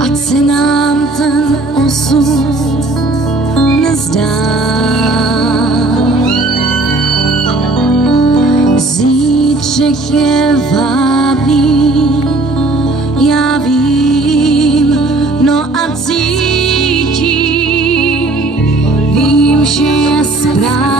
ať se nám ten osud nezdá. Zítřek je vábný, já vím, no a cítím, vím, že je správný.